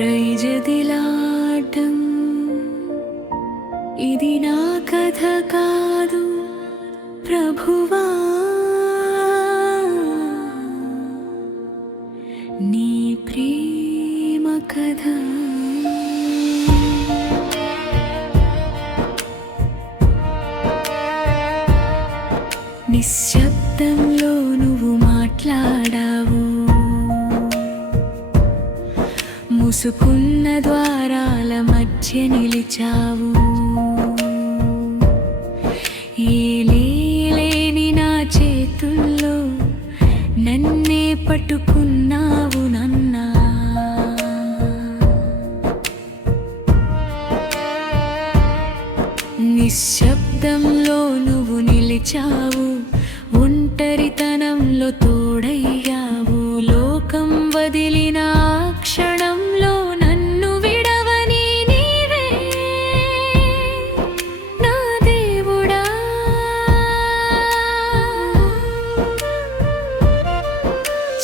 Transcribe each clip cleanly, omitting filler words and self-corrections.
వైజదిలాటం ఇది నా కథ కాదు ప్రభువా, నీ ప్రేమ కథ. నిశ్శబ్దంలో నువ్వు మాట్లాడావు, మూసుకున్న ద్వారాల మధ్య నిలిచావు. ఏలేని నా చేతుల్లో నన్నే పట్టుకున్నావు నన్నా. నిశ్శబ్దంలో నువ్వు నిలిచావు, ఒంటరితనంలో తోడయ్యావు. లోకం వదిలిన క్షణంలో నన్ను విడవని నీవే నా దేవుడా.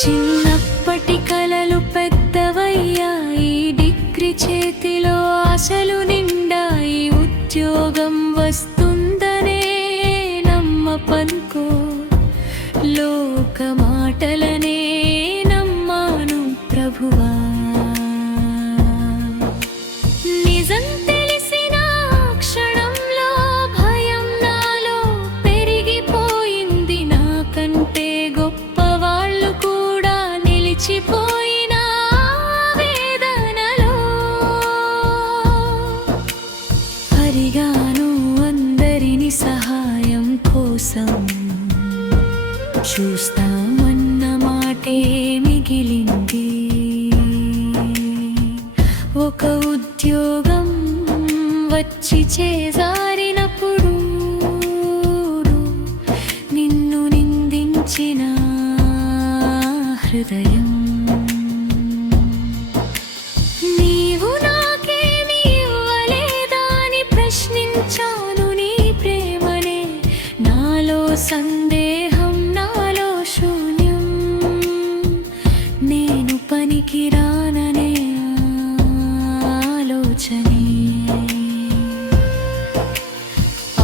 చిన్నప్పటి కలలు పెద్దవయ్యాయి, డిగ్రీ చేతిలో ఆశలు నిండాయి. ఉద్యోగం వస్తుందనే నమ్మపనుకో, లోక మాటలనే నమ్మాను ప్రభువా. నిజం తెలిసిన క్షణంలో భయం నాలో పెరిగిపోయింది. నాకంటే గొప్ప వాళ్ళు కూడా నిలిచిపోయిన వేదనలో అరిగాను అందరిని సహాయం కోసం. చూస్తామన్న మాటే మిగిలింది, ఒక ఉద్యోగం వచ్చి చేజారినప్పుడు నిన్ను నిందించిన హృదయం. నీవు నాకేమి ఇవ్వలేదా అని ప్రశ్నించాను నీ ప్రేమనే. నాలో సందేహం, నాలో శూన్యం, నేను పనికి రాననే ఆలోచనే.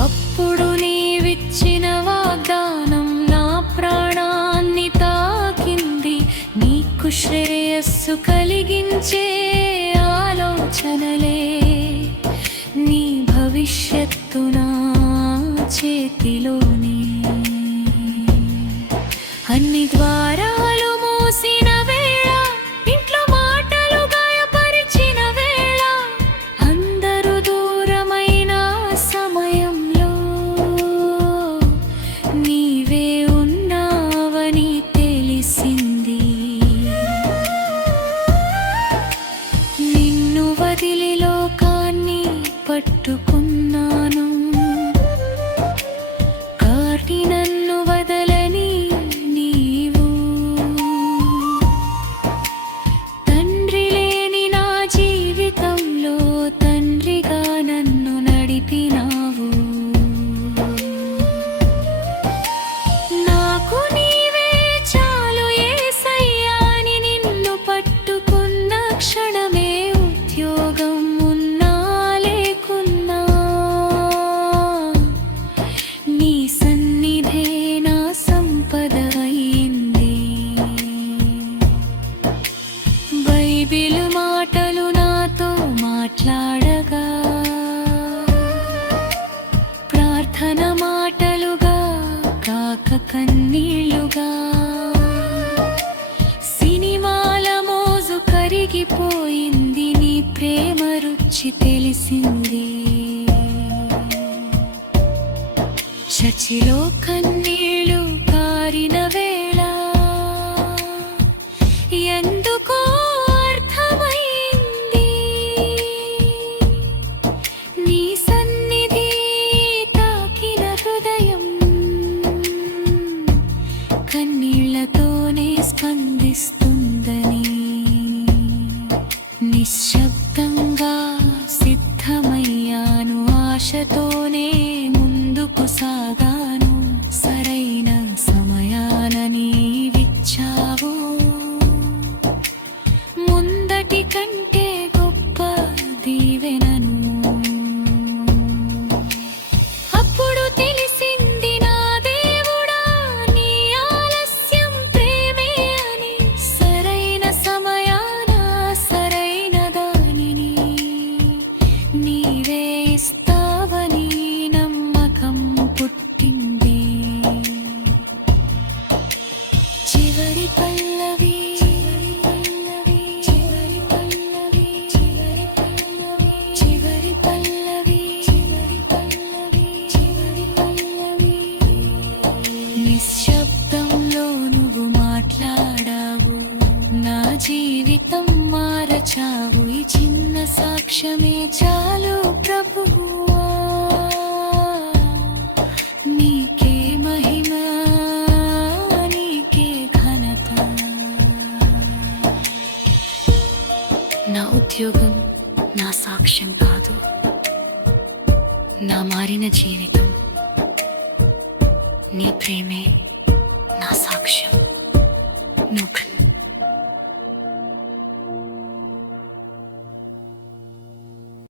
అప్పుడు నీవిచ్చిన వాగ్దానం నా ప్రాణాన్ని తాకింది. నీకు శ్రేయస్సు కలిగించే ఆలోచనలే, నీ భవిష్యత్తు నా చేతిలోనే. అన్ని ద్వారాలు మూసిన వేళ, ఇంట్లో మాటలు గాయపరిచిన వేళ, అందరూ దూరమైన సమయంలో నీవే ఉన్నావని తెలిసింది. నిన్ను వదిలి లోకాన్ని పట్టుకున్నాను, కానీ నన్ను వదలని నీవు. తండ్రి లేని నా జీవితంలో తండ్రిగా నన్ను నడిపినావు. నాకు నీవే చాలు యేసయ్యా అని నిన్ను పట్టుకున్న క్షణమే ఉద్యోగం ఉన్నా లేకున్నా నీ సన్నిధే నా సంపద అయింది. బైబిల్ మాటలు నాతో మాట్లాడగా, ప్రార్థన మాటలుగా కాక కన్నీళ్లుగా, సినిమాల మోజు కరిగిపోయింది. నీ ప్రేమ రుచి తెలిసింది. చర్చిలో కన్నీళ్లు కారిన వేళ ఎందుకో అర్థమైంది. నీ సన్నిధి తాకిన హృదయం కన్నీళ్లతోనే స్పందిస్తుందని. నిశ్శబ్దంగా సిద్ధమయ్యాను, ఆశతోనే ముందుకు సాగాను. సరైన సమయాన నీవిచ్చావు, ముందటి కంటే నిశ్శబ్దంలో నువ్వు మాట్లాడావు, నా జీవితం మార్చావు. ఈ చిన్న సాక్ష్యమే చాలు ప్రభువా, నీకే మహిమ, నీకే ఘనత. నా ఉద్యోగం నా సాక్ష్యం కాదు, నా మారిన జీవితం, నీ ప్రేమే నా సాక్ష్యం. నువ్వు